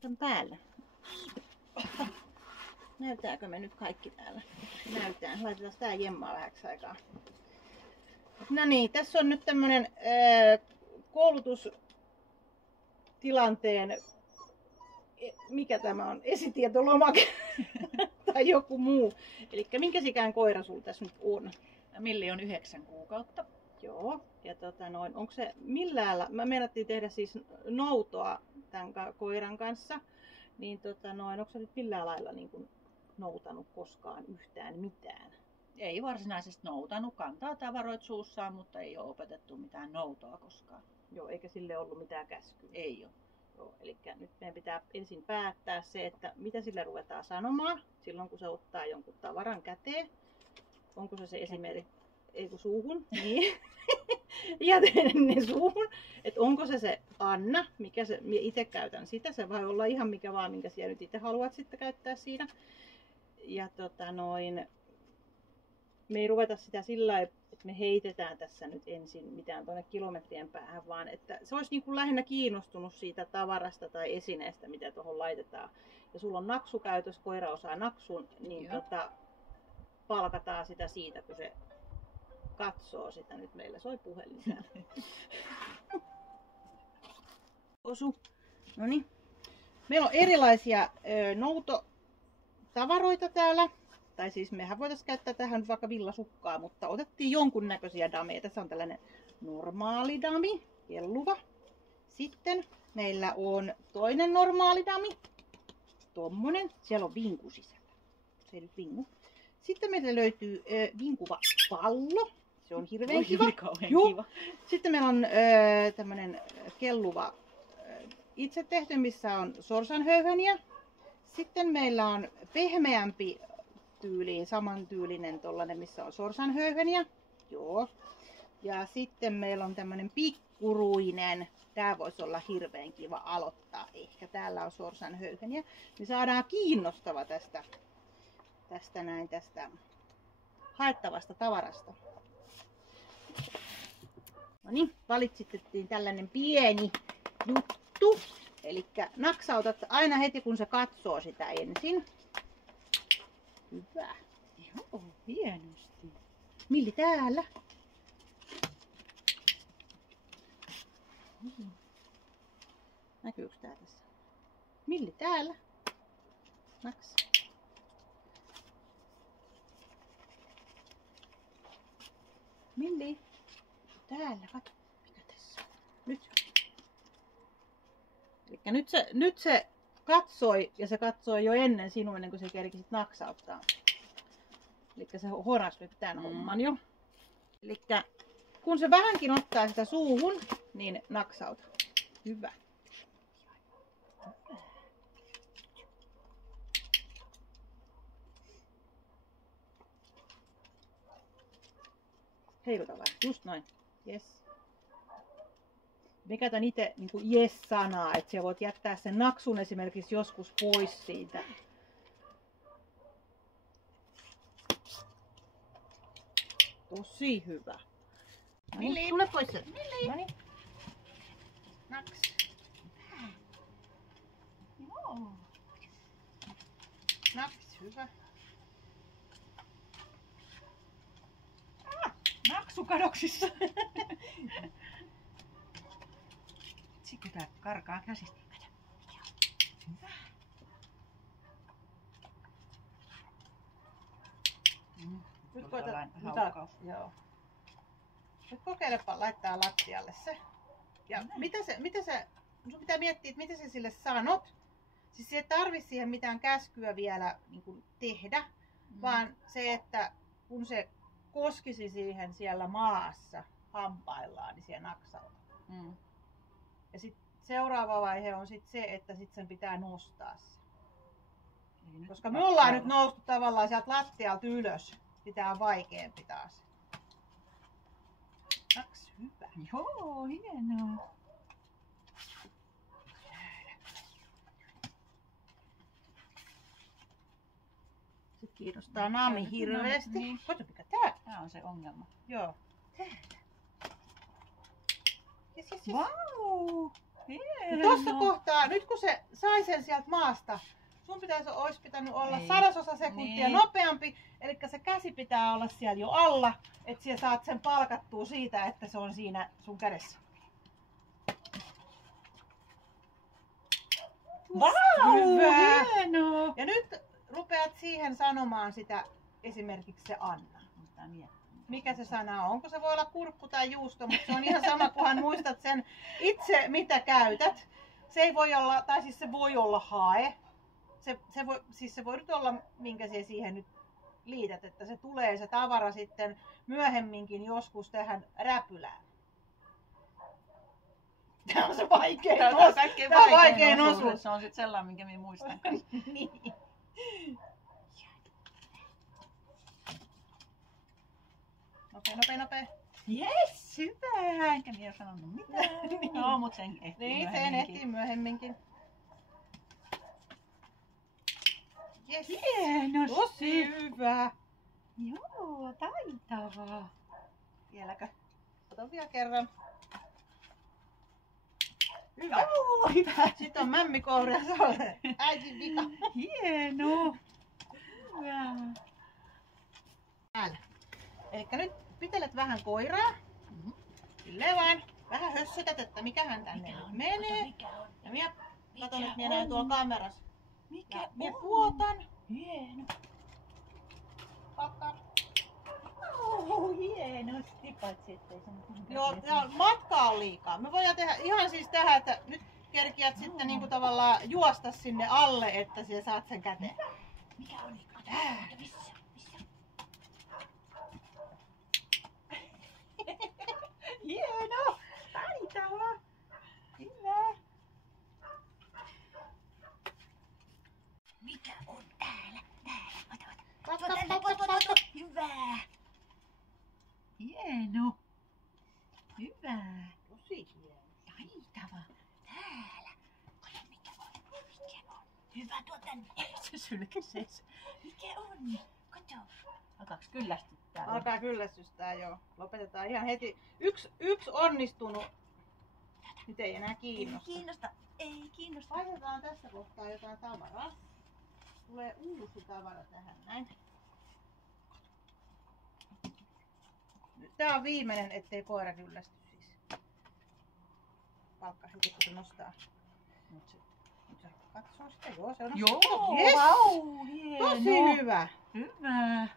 Otan päälle. Näytääkö me nyt kaikki täällä? Näytään. Laitetaan tää jemmaa vähäksi aikaa. No niin, tässä on nyt tämmönen koulutustilanteen, mikä tämä on, esitietolomake tai joku muu. Eli minkä ikään koira sulla tässä nyt on? Milli on 9 kuukautta. Joo, ja onko se millään, mä meinattiin tehdä siis noutoa tämän koiran kanssa, niin onko se nyt millään lailla niin kuin noutanut koskaan yhtään mitään? Ei varsinaisesti noutanut, kantaa tavaroit suussaan, mutta ei ole opetettu mitään noutoa koskaan. Joo, eikä sille ollut mitään käskyä? Ei ole. Joo, eli nyt meidän pitää ensin päättää se, että mitä sille ruvetaan sanomaan silloin, kun se ottaa jonkun tavaran käteen. Onko se esimerkiksi, ei kun suuhun, niin. Ja ne suuhun, että onko se Anna, mikä se, itse käytän sitä, se voi olla ihan mikä vaan, minkä siellä nyt itse haluat sitten käyttää siinä. Ja me ei ruveta sitä sillä lailla, että me heitetään tässä nyt ensin mitään tuonne kilometrien päähän, vaan että se olisi niin kuin lähinnä kiinnostunut siitä tavarasta tai esineestä, mitä tuohon laitetaan. Ja sulla on naksukäytös, koira osaa naksun, niin palkataan sitä siitä, kun se katsoo sitä. Nyt meillä soi puhelin täällä. Osu. Noniin. Meillä on erilaisia noutotavaroita täällä. Tai siis mehän voitaisiin käyttää tähän vaikka villasukkaa, mutta otettiin jonkunnäköisiä dameja. Tässä on tällainen normaali dami, kelluva. Sitten meillä on toinen normaali dami. Tommonen. Siellä on vinku sisällä. Se ei nyt vingu. Sitten meillä löytyy vinkuva pallo. Se on hirveän kiva. Kiva. Sitten meillä on tämmönen kelluva itse tehty, missä on sorsanhöyheniä. Sitten meillä on pehmeämpi tyyliin, samantyylinen tollanen, missä on sorsanhöyheniä. Joo. Ja sitten meillä on tämmönen pikkuruinen. Tää voisi olla hirveän kiva aloittaa. Ehkä täällä on sorsanhöyheniä. Niin saadaan kiinnostava tästä haettavasta tavarasta. No niin, valitsitettiin tällainen pieni juttu. Eli naksautat aina heti kun se katsoo sitä ensin. Hyvä. Joo, hienosti. Milli täällä? Näkyykö tää tässä? Milli täällä? Naks. Milli? Täällä, katso. Mikä tässä on? Nyt. Elikkä nyt se katsoi, ja se katsoi jo ennen sinua, ennen kuin se kerkisit naksauttaa. Elikkä se horas nyt tämän homman jo. Elikkä kun se vähänkin ottaa sitä suuhun, niin naksauta. Hyvä. Heiluta vähän. Just noin. Yes. Me käytän itse niin yes-sanaa, että sä voit jättää sen naksun esimerkiksi joskus pois siitä. Tosi hyvä. Milli. Tule pois sen. Milli. Noniin. Naks. Joo. Naks, hyvä. Naksukadoksissa. Sitten tää karkaa käsistä. Hyvä. Nyt joo. Nyt kokeilepa laittaa lattialle se. Ja mitä se, sun pitää miettiä, että mitä sä sille sanot. Siis ei tarvi siihen mitään käskyä vielä niin kuin tehdä, vaan se, että kun se koskisi siihen siellä maassa hampaillaan, niin siellä naksauta. Ja sitten seuraava vaihe on sit se, että sit sen pitää nostaa se. Koska me ollaan nyt noustu tavallaan sieltä lattialta ylös. Pitää vaikeampi taas. Naks, hyvä. Joo, hienoa. Sitten kiinnostaa Nami hirveästi. Niin. Kato mikä tää. Tää on se ongelma. Joo. Täällä. Yes. Vau! Tuossa kohtaa, nyt kun se sai sen sieltä maasta, sun olisi pitänyt olla Niin. 100 sekuntia Niin. nopeampi, eli se käsi pitää olla siellä jo alla, että sä saat sen palkattua siitä, että se on siinä sun kädessä. Vau, Hyvä. hienoa! Ja nyt rupeat siihen sanomaan sitä, esimerkiksi se Anna. Mikä se sana on? Onko se voi olla kurkku tai juusto, mutta se on ihan sama, kunhan muistat sen itse, mitä käytät. Se ei voi olla, tai siis se voi olla hae. Se voi nyt olla, minkä se siihen nyt liität, että se tulee se tavara sitten myöhemminkin joskus tähän räpylään. Tämä on se vaikein Tämä on kaikkein vaikein osuus. Se on sitten sellainen, minkä minä muistan. Niin. Nopea. Jes, hyvä! Enkä minä ole sanonut mitään. No, mutta sen ehtii Niin, sen ehtii myöhemminkin. Jes. Hienosti! Tosi hyvä. Joo, taitavaa. Vieläkö? Otan vielä kerran. Hyvä. Joo, hyvä. Sitten on mämmikouri ja se on äitin vika. Hieno. Hyvä. Täällä. Elikkä nyt pitelet vähän koiraa. Silleen vaan. Vähän hössytät, että mikähän tänne nyt menee. Mikä on? Ja minä katon, että minä näen tuolla kamerassa. Mikä Ja minä on? puotan. Hieno. Pakka. Hienosti, paitsi ettei se nyt Joo, ja matkaa on liikaa. Me voidaan tehdä ihan siis tähän, että nyt kerkiät sitten niinku tavallaan juosta sinne alle, että sä saat sen käteen. Mikä on? Missä? Hieno! Taitavaa! Hyvä! Mikä on täällä? Ota. Hyvä! Hieno! Hyvä! Tosi hieno. Taitava! Täällä! Kato mikä on! Hyvä, tuo tänne! Se sylkäsee. Mikä on? Kato! Alkaaks kyllästyttää? Alkaa kyllästystää, joo. Lopetetaan ihan heti. Yksi onnistunut. Nyt ei enää kiinnosta. Ei kiinnosta. Laitetaan tässä kohtaa jotain tavaraa. Tulee uusi tavara tähän näin. Tää on viimeinen, ettei koira kyllästy siis. Palkka heti kun se nostaa. Nyt se katsoo sitä. Joo, se on. Joo, Yes! vau, hieno. Tosi hyvä. Hyvä.